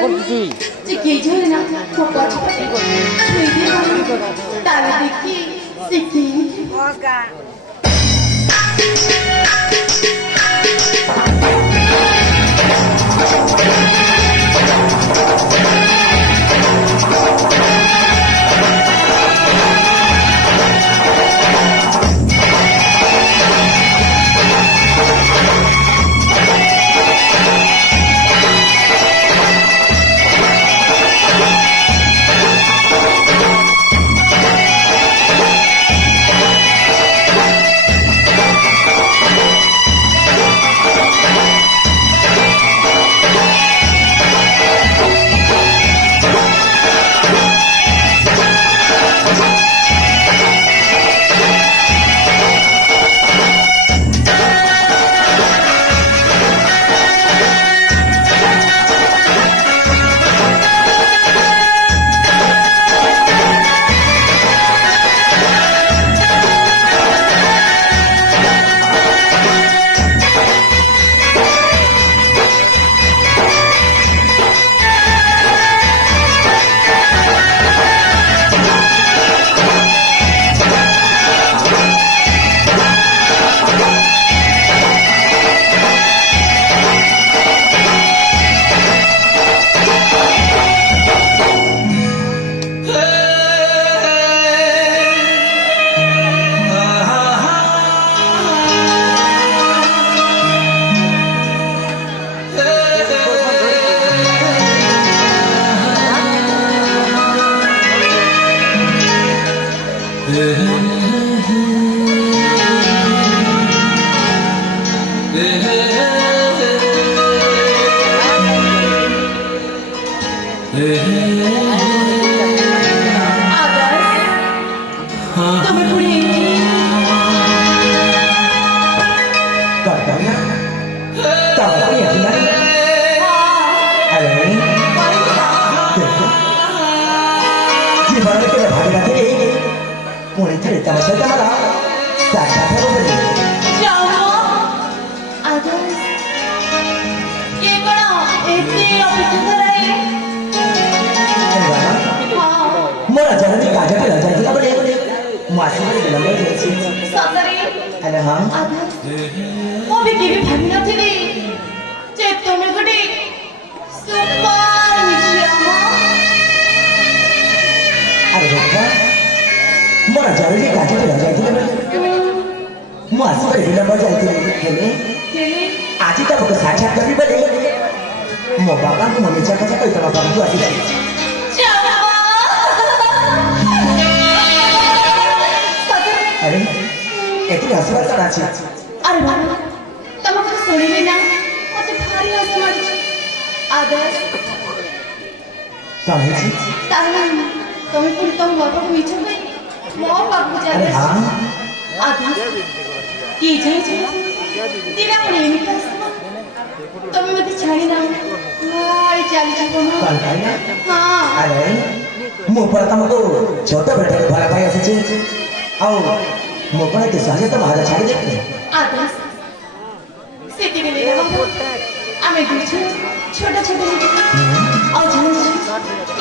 করছি যে কে ঝরে না খুব পছন্দ ছুঁয়ে দিয়ে তারা দেখি শিখি मोरा जननी काजा के लजा के बड़े मासी के लंबे जैसे ससरी अरे हां वो भी की भी भागी न थी जे तुम्हें गुडी सुपर निशियामा अरे देखा मोरा जननी काजा के लजा के बड़े मासी के लंबे जैसे खेले आज तक को साक्षात कभी बड़े मो बाबा को मम्मी चाचा का कोई बाबा को आसी अरे एती हसवा करा छी अरे बाबा तमको सुनिले ना मते भारी हस मारी आदर्श कहे छी ताना तुम पुर तुम बाबा को मिछ गई मो बाबू अरे जाने हां आदर्श ये जाई छे तेरा प्रेमिका तुम मते छाड़ी ना हाय चाली छको ना कल काई ना हां अरे मो पर तमको छोटा बेटा भला पाई आसी छी आओ मो पर तो सहज तो भाजा छाड़ी दे आदर्श सेती के लिए बाबू आमे दुछ छोटा छोटा और जान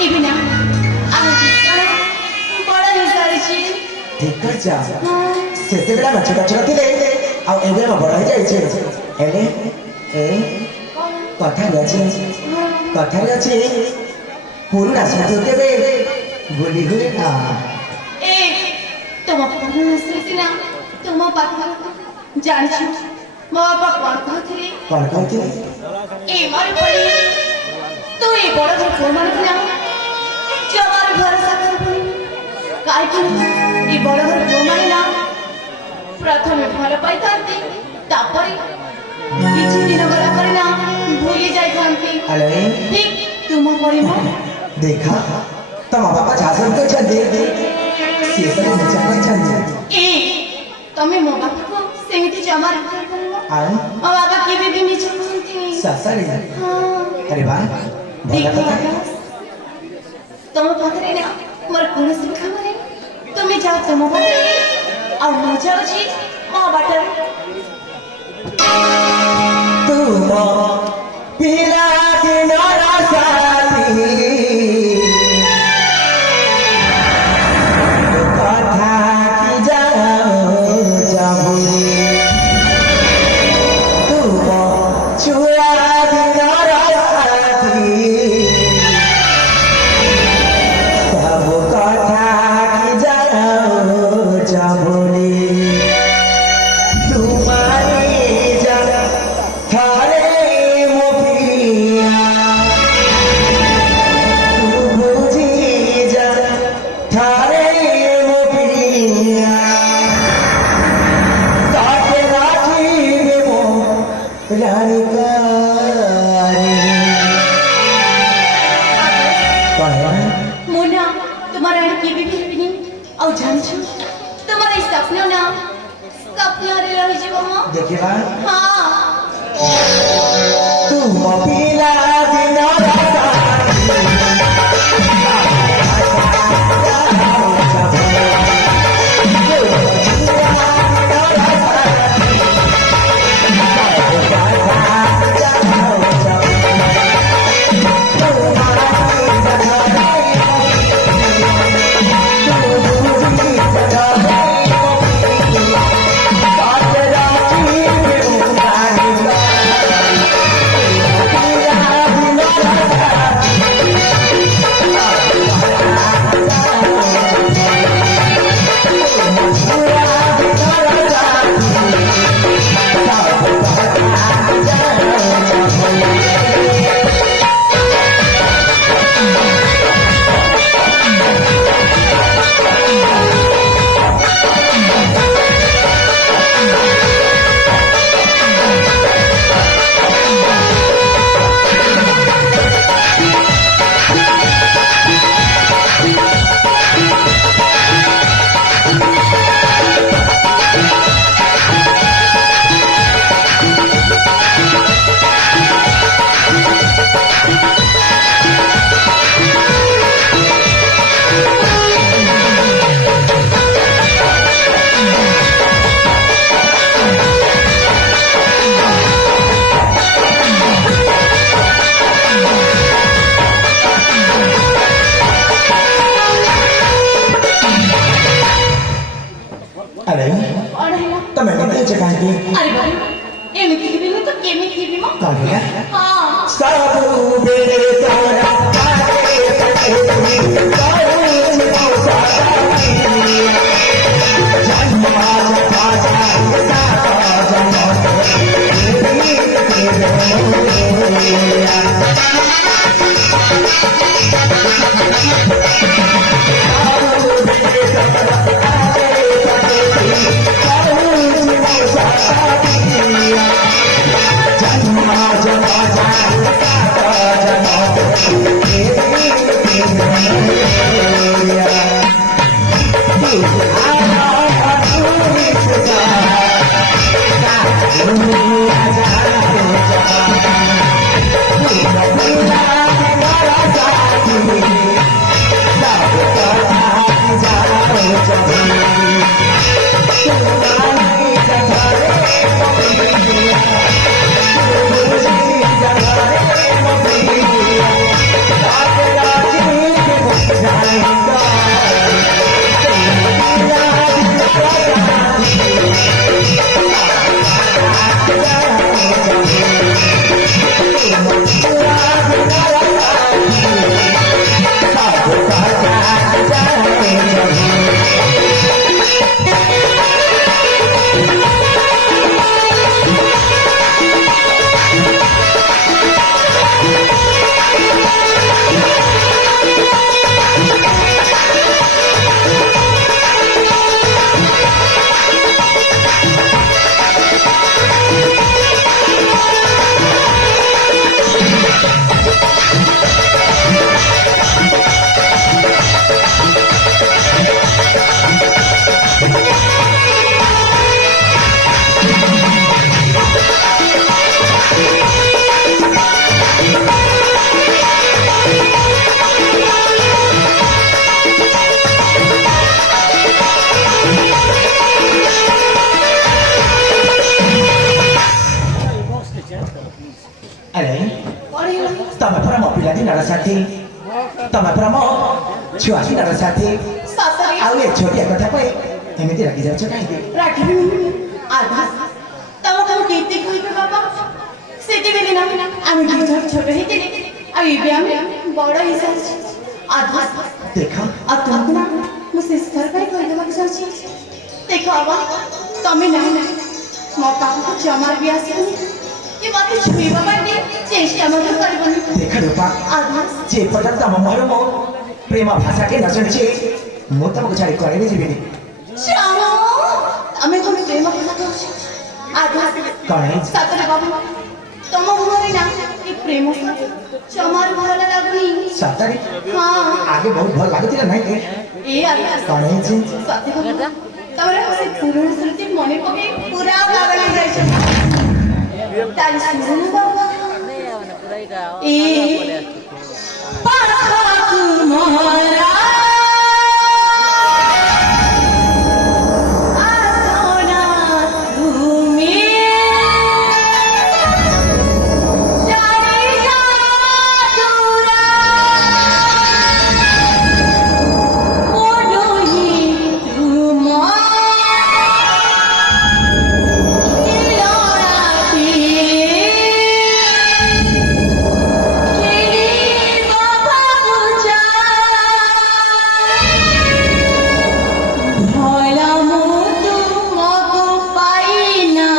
ई बिना आमे बड़ा हिसारी छी ठीक कर जा सेते बेला में छोटा छोटा थिले आ एबे में बड़ा हो जाय छे एले ए कथा अछि पुरुना साथी केबे गोली गोली ना ए तुम पुरुना साथी ना तुम पाठ जानि छु मो बाबा कोन कहथि ए मार पड़ी तू ए बड़ घर को मान ना जमार भरोसा कर पड़ी काय कि ए बड़ घर को मान ना प्रथमे भलो पाइतांती तापरे किछु दिन गला पर ना भूली जाइतांती अरे ठीक तुम परिमा देखा तम बाबा झासन तो छन दे सेसरी नचाना छन ए तमे मो बाबा को सेमिति जमार कर करलो आ मो बाबा केबे भी मिछ कहंती ससरी हां अरे वाह ठीक भला है तुम पकड़े ना मोर कोन से खबर है तुम्हें जाओ तुम पकड़े और मैं जाओ जी मो बटर तुम पीला के नरा साथ যাবনি তোমারে যা থারে মফিয়া তু বুঝি যা থারে মফিয়া তাকে রাখিবে মো রানী मोना तुम्हारा की भी नहीं और जान छो तुम्हारा इस सपना ना सपना रे रह जीवो मो देखिबा हां तू मपिला दिन તમે નીકળે છે કાંઈ अरे भाई एमिति की भी तो केमिति की भी मो કાઢે हां સાબુ બેરે તારા આરે તકે તારું સાસા જન્મા જપા સાસા Tama pramo pilani narasati. Tama pramo chuati narasati. सासरे Awe choti aku tak boleh. Ini tidak bisa cakap ini. Rathi आधा तब तब कहते कोई के बाबा सेते बेले ना আমি गिटार ছোট হইতে আর এই আমি বড় হিসাব आधा देखा अब तुमको ना मुझसे स्तर पर कोई दवा चाची ଦେଖ ବାବା ତମେ ନାହିଁ ମୋ ପାଖକୁ ଜମା ବି ଆସିବନି କି ମତେ ଛୁଇଁବା ପାଇଁ ଚେଷ୍ଟା ମଧ୍ୟ କରିବନି ଦେଖ ରୂପା ଆଧାସ ଯେ ପର୍ଯ୍ୟନ୍ତ ଆମ ମୋର ମୋ ପ୍ରେମ ଭାଷାକେ ନ ଶୁଣିଛି ମୁଁ ତମକୁ ଛାଡ଼ି କୁଆଡ଼େ ବି ଯିବିନି ଶ୍ୟାମ ଆମେ ତମେ ପ୍ରେମ କଥା କହୁଛ ଆଧାସ କଣ ହେଇଛି ସତରେ ବାବୁ ତମ ମୁହଁରେ ନା ଏ ପ୍ରେମ ଜମାରୁ ଭଲ ଲାଗୁନି ସତରେ ହଁ ଆଗେ ବହୁତ ଭଲ ଲାଗୁଥିଲା ନାଇଁ କି ଏ ଆଧାସ କଣ ହେଇଛି ସତେ ବାବୁ ତମର ସେ ପୁରୁଣା ସ୍ମୃତି ମନେ ପକେଇ ପୁରା ପାଗଳ ହେଇଯାଇଛ ତାହେଲେ ଶୁଣୁ ବାବା ଏ ପାଖକୁ ମରା আসনা তুমি জানি সাধুরা মনহি তোমার খিলরাতে খেলিবা ভাবুচা ভোলা মুতু মগু পাইনা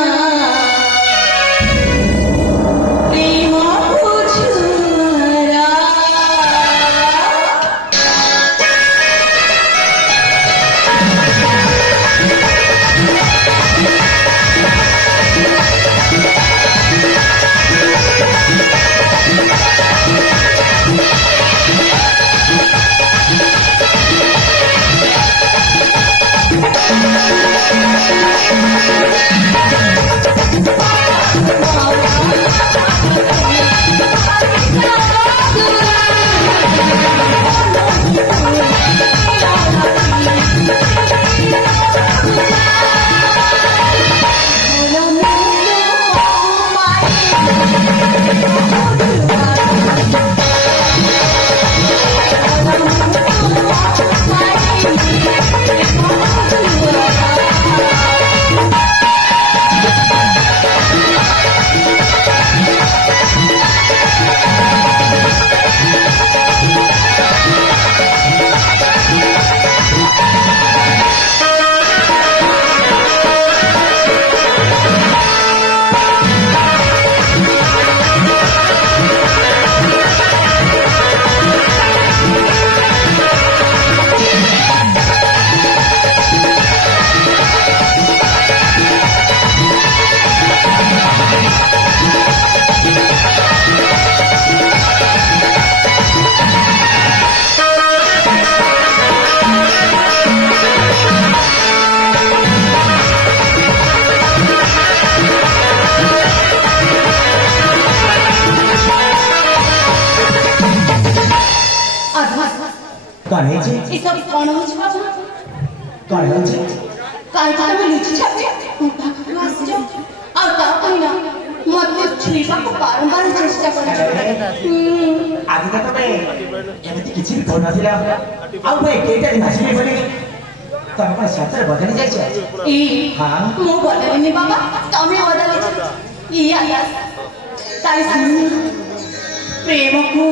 প্রেম বুঝুরা ভোলা মুতু আধাস କଣ ହେଇଛି এসব কোন হচ্ছে বাবু କଣ ହେଇଛି কালকে তুমি লুচি ছাপছে ମୋ ପାଖକୁ ଆସିଛ ଆଉ ତା ପାଇଁ ନା ମୋତେ ଛୁଇଁବାକୁ ବାରମ୍ବାର ଚେଷ୍ଟା କରିଛ ଆଜି ତ ତମେ ଏମିତି କିଛି ବି କରୁନଥିଲା ଆଉ ମୁଁ ଏକେଇଟା ଦିନ ଆସିବି ବୋଲି ତମେ କଣ ସତରେ ବଦଳି ଯାଇଛ এই ହଁ ମୁଁ ବଦଳିନି ବାବା ତମେ ବଦଳିଛ ଇ ଆଧାସ ତାই ଶୁଣୁ ପ୍ରେମକୁ